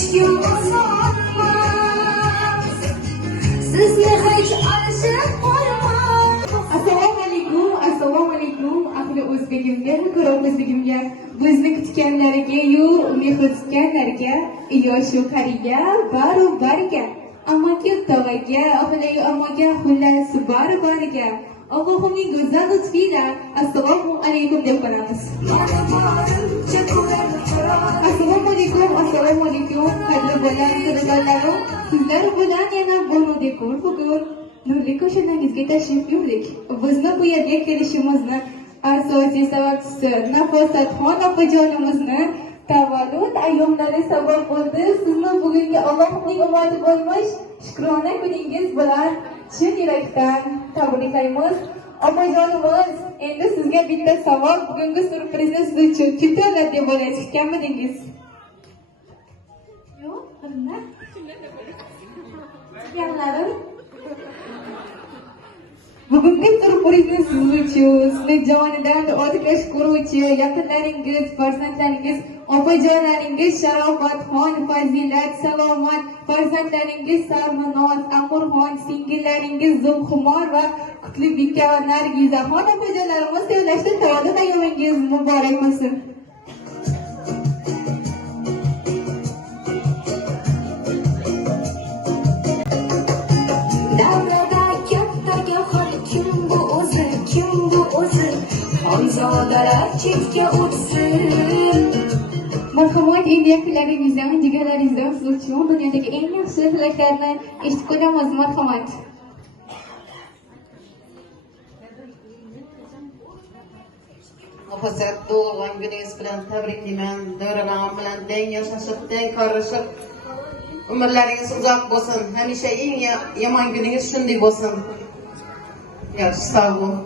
hiç gün uzanmaz. Sizni hiç alışıp olmaz. Assalomu alaykum, ahli o'zbegimga, ko'ra o'zbegimga, bizni kutganlarga-yu, mehr tutganlarga, yoshu qariga, baru bariga, amaki tog'aga, ahli amaga, xullas bari-bariga, Allohning go'zal lutfiyle assalomu alaykum deb qolamiz. Assalomu alaykum, qadrli bolam, qadrdonlarim, sizlar bilan yana bo'lmadikku bugun. Nurli ko'shanangizga tashrif buyurdik. Bizni bu yerga kelishimizni asosiy sababchisi Nafosatxon opajonimizni tavallud ayyomlari sabab bo'ldi. Sizni bugungi Allohning ummati bo'lmish shukrona kuningiz bilan chin yurakdan tabriklaymiz. Opajonimiz, endi sizga bitta savol, bugungi surprizni siz uchun kutadi deb o'ylaysiz, kutganmidingiz? Yo'q, nima? Kutganlarim bugungi surprizni siz uchun, sizni jonidan o'tkash ko'ruvchi yaqinlaringiz, farzandlaringiz, opajonlaringiz Sharofatxon, Fazilat, Salomat, farzandlaringiz Sarminoz, Amurxon, singillaringiz Zulxumor va Qutlibika va Nargizaxon opajonlarimiz sevlashda tavallud ayyomingiz muborak bo'lsin. Marhamat, endi yaqinlaringizdan, jigarlaringizdan siz uchun dunyodagi eng yaxshi tilaklarni eshitib ko'ramiz. Marhamat. Nafosat doğulgan gününüz bilan tabriklayman. Davralarım bilan den yaşaşıp, den karışıp, ömürleriniz uzak bolsun. Hemişe eng yaman gününüz şunday bolsun. Yaxshi, sağ olun.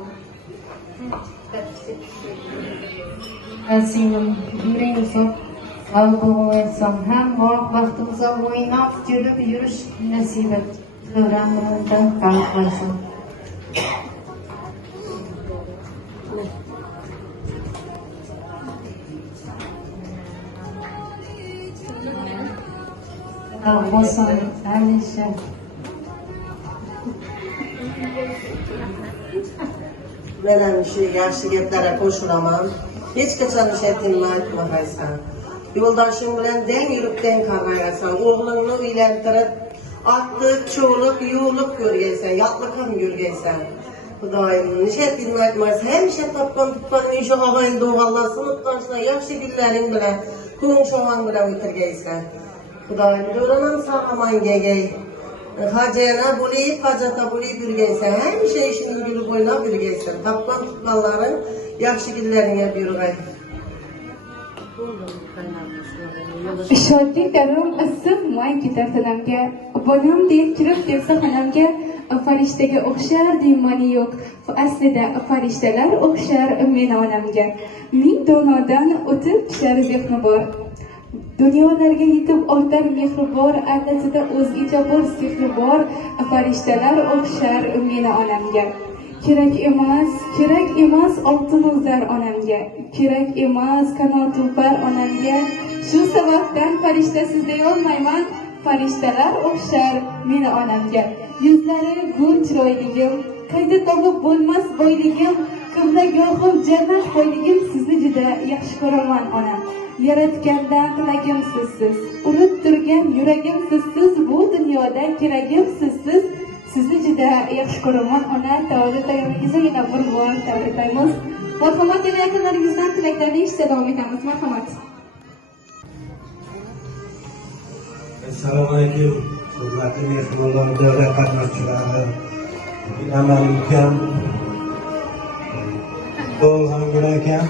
Singlim, yuraysan, sog' bo'lsan ham vaqtimizni o'ynab kelib yurish nasib et. Davramdan qalb bo'lsin. Sog' bo'lsin, Alisha. Men ham shu yaxshi gaplarga qo'shilaman. Hech qachon o'sha tilni aytmaysan. Yo'ldoshing bilan den yurib den qarg'aysan. O'g'lingni uylantirib, otib, cho'lib, yuvilib ko'rgaysan, yoqliq ham yurgaysan. Xudoyim, nisha tilni aytmaysan. Hamisha topgan shu og'ayni do'g'allarni unutqansan, yaxshi kunlaring bilan, ko'ng shovang bilan o'tirgaysan. Xudoyim, do'raman sog'amangagay. Hajana bo'lib, hajata bo'lib yurgaysan. Hamisha ishning guli bo'ylab yurgaysan. Topgan tutganlaring yaxshi kunlaringga buyurg'ay. Shodliklarim issiq moy ketar tanamga, bolam deb kirib kelsa xonamga, farishtaga o'xshar deymani yo'q. Aslida farishtalar o'xshar meni onamga. Ming donodan o'tib pishar zehni bor. Dunyolarga yetib ortar mehri bor, allasida o'zgacha bir sehri bor. Farishtalar o'xshar meni onamga. Kerak emas oltin uzar onamga, kerak emas qanot upar onamga. Shu sababdan farishtasiz deyolmayman, farishtalar o'xshar meni onamga. Yuzlari gul chiroyligim, qayta topib bo'lmas boyligim, qiblagohim jannat boyligim, sizni juda yaxshi ko'raman onam. Yaratgandan tilagim sizsiz, urib turgan yuragim sizsiz, bu dunyoda keragim sizsiz. Sizni juda yaxshi ko'raman ona. Tavallud ayyomingizga yana bir bor tabriklaymiz. Marhamat, yana yaqinlaringizdan tilaklarni eshitib davom etamiz. Marhamat. Assalomu alaykum, hurmatli mehmonlar, davra qatnashchilari. Amalim ukam, tug'ilgan kun ekan.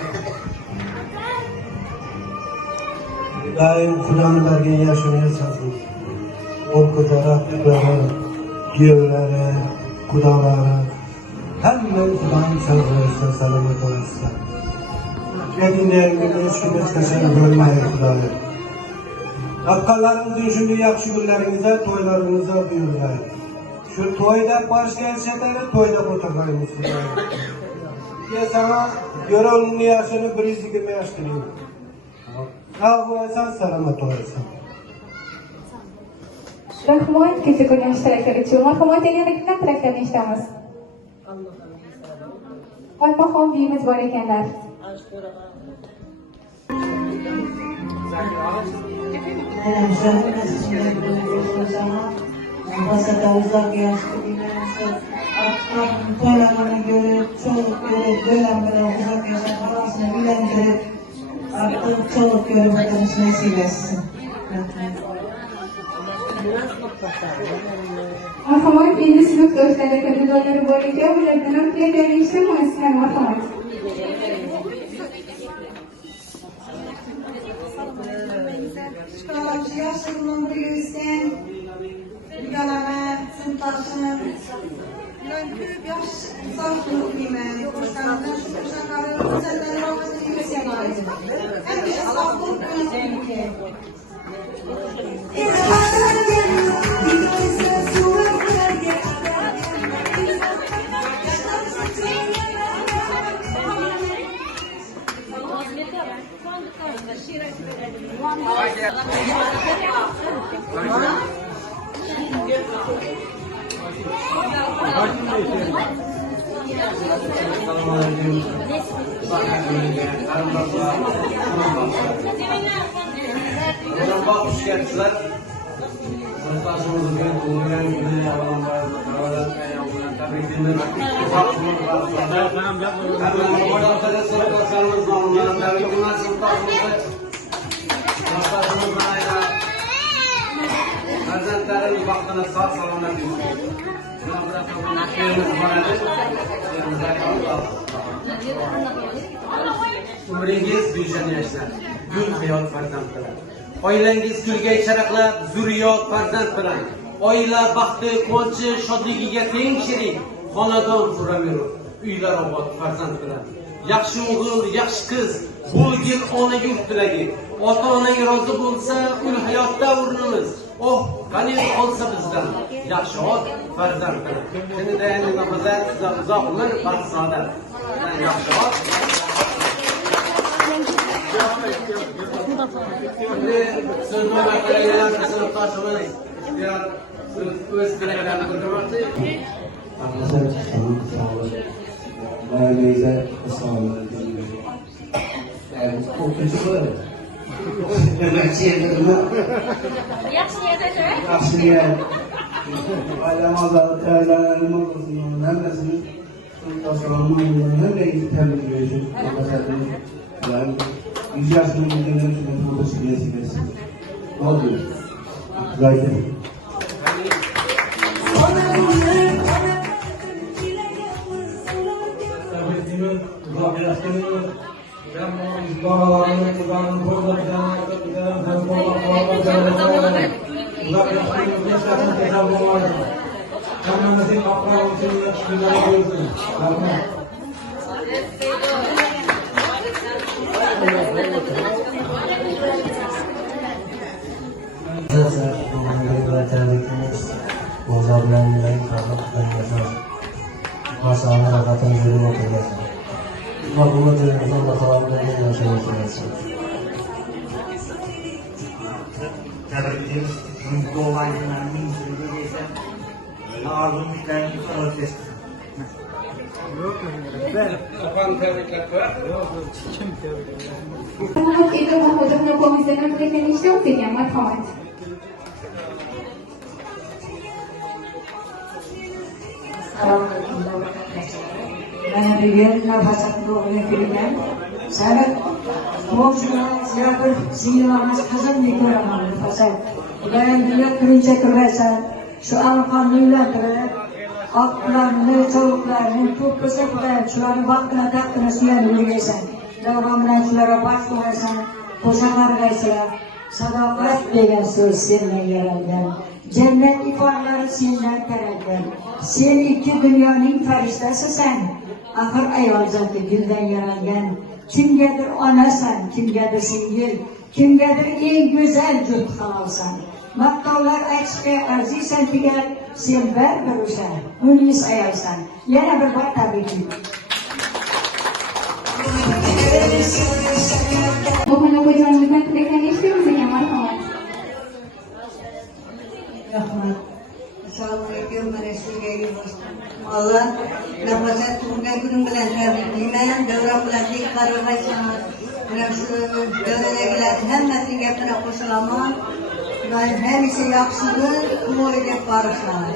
Doim Xudoni bergan yoshini yasasin. O'q ko'tarib kuyovlari, qudolari, hammani Xudoning sog'lig'iga salomat bo'lsin. Yaqinlaringizni shunday tashlab bo'lmaydi Xudoga. Haqqalaringizni shunday yaxshi kunlaringizda, to'ylaringizda buyurg'ay. Shu to'yda borishga erishadi, to'yda o'tirmaymiz Xudoga. Sana yo'rolni yaşını 120 yaş dilim. Sağ olasın, selamet olasın. Rahmat kesakuni ishtirok etuvchi. Marhamat yana kimdan tilaklarni eshitamiz? Olmaxon biyimiz bor ekanlar. Toylarına göre, çoluk göre, dönemlere uzak yaşam parasını bilendirip artık çoluk göre vatandaşı nasip etsin. Marhamat endi sinfdoshlari qadrdonlari bor ekan, ulardan ham tilaklarni eshitamiz. Marhamat. Çıkarımcı yaşlarımın biriysen, yalama, sınıftaşım, ben küp yaş sağlıklı okuyayım. Yokursanlar, şu kuşakları, özellikle yapmasını yüksek alayım. Hem de sağlıklı okuyayım. Hoş geldiniz. Sınıftaşımızın doğuyan günü yavalanlar, tebrik ederim. Hemen orada sınıftaşlarımız var. Onlara tebrik bunlar sınıftaşımızı. Sınıftaşımızdan aynen. Hazretlerin vaktine sağ selamet olsun. Yerimiz var edin. Yerimize kalın. Umringiz gülşen yaşlar. Gül hayat farzandlar. Oilangiz gulga charaqlab, zurriyot farzand bilan. Oila baxti, quvonchi, shodligiga teng sherik. Xonadon suraverur, uylar obod farzand bilan. Yaxshi o'g'il, yaxshi qiz, bo'lgin ona yurt tilagi. Ota-onang rozi bo'lsa, ul hayotda o'rnimiz. Oh, qani qolsa bizdan. Yaxshi ot farzand bilan. Seni dayanli nafazat, uzoq umr, baxt saodat. Yaxshi ot. Söz nöbetleri gelen sınıftaşımız öz dileklerini bildirmekte. Arkadaşlar, Mayoneze ısmarladık. Yani okuyucu böyle. Yaxşı yer. Ailem değerlendirme olsun. Hem de sizin sınıftaşlarımın hem de iyi tebrik ediyorum. Yani 100 yaşını bildiğiniz için burada çıkıyorsunuz. Ne oluyor? Zaten. Tabii uzak yaşlarını ben bu bağlarını kullanım programlarını uzak yaşlarını yaşlarını tecavüz olmaz. Kendimizin kapıları için güzel yapıyorsunuz. Marhamat endi Mahmudov opamizdan ham tilaklarni eshitamiz ekan. Marhamat. Bana bir yer nafasatlı oluyor filmden. Sana borcuna ziyafet sinirlerimiz kazan bir göremem nefasat. Ben dünya kırınca kırarsan şu Avrupanlıyla kırarım. Aklarını, çoluklarını, toplasa kırarım. Şuların vaktine taktına suyan bilgeysen. Devamına şulara başvurarsan, koşanlar gaysa. Sadakat degen söz senden yaralgan. Cennet ifarları senden terelgan. Sen iki dünyanın fariştası sen. Ahir ayol zati gülden yaralgan. Kimgadir onasan, kimgadir singil, kimgadir eng go'zal juft halolsan. Maqtovlar aytishga arziysan tugal, sen baribir o'sha munis ayolsan. Yana bir bor tabriklayman. Muhammad opajonimizdan tilaklarni eshitamiz ekan. Marhamat. Rahmat. gaplarga qo'shilaman. Ular hamisha yaxshilik o'ylab borishadi.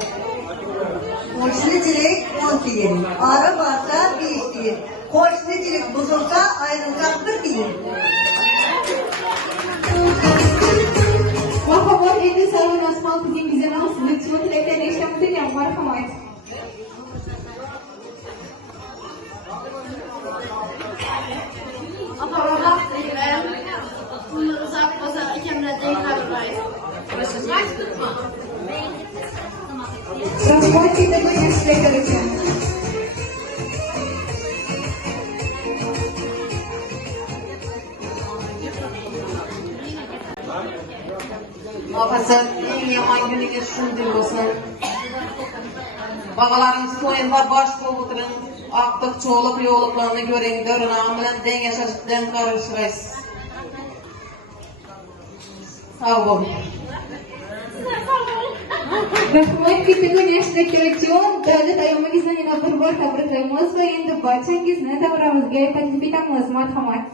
Qo'shnichilik 10 tiyin, ara borsa 5 tiyin. Qo'shnichilik buzilsa ayrılsak 1 tiyin. Marhamat, endi Sarvar Osmon qizingizni ham sizni uchun tilaklarni eshitamiz ekan. Marhamat. Rahmat, endi bu yaxshiliklar uchun. Muhafaza en yaman günüge şunday olsun. Bağalarınız toyunda baş boğutırın. Aktık çoğuluk yoğuluklarını görün. Dörün amelen den yaşaşıktan karışırız. Sağ olun. Rahmat, ketgan yaxshiliklar uchun davlat ayyomingizni yana bir bor tabriklaymiz va endi barchangizni davramizga taklif etamiz. Marhamat.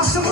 Aşkım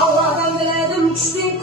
Allah'tan diledim çiçek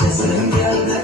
Sesim geldi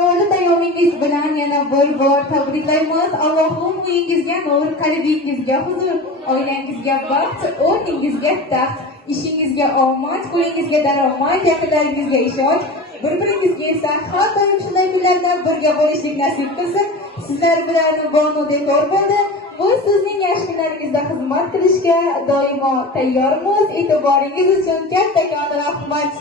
Yo'li dayomingiz bilan yana bir bor tabriklaymiz. Allohim uyingizga nur, qalbingizga huzur, oilangizga baxt, o'rningizga taxt, ishingizga omad, qo'lingizga daromad, yaqinlaringizga ishonch, bir-biringizga esa har doim shunday kunlarda birga bo'lishlik nasib qilsin. Sizlar bilan Bonu Dekor bo'ldi. Biz sizning yaxshi kunlaringizda xizmat qilishga doimo tayyormiz. E'tiboringiz uchun kattakon rahmat.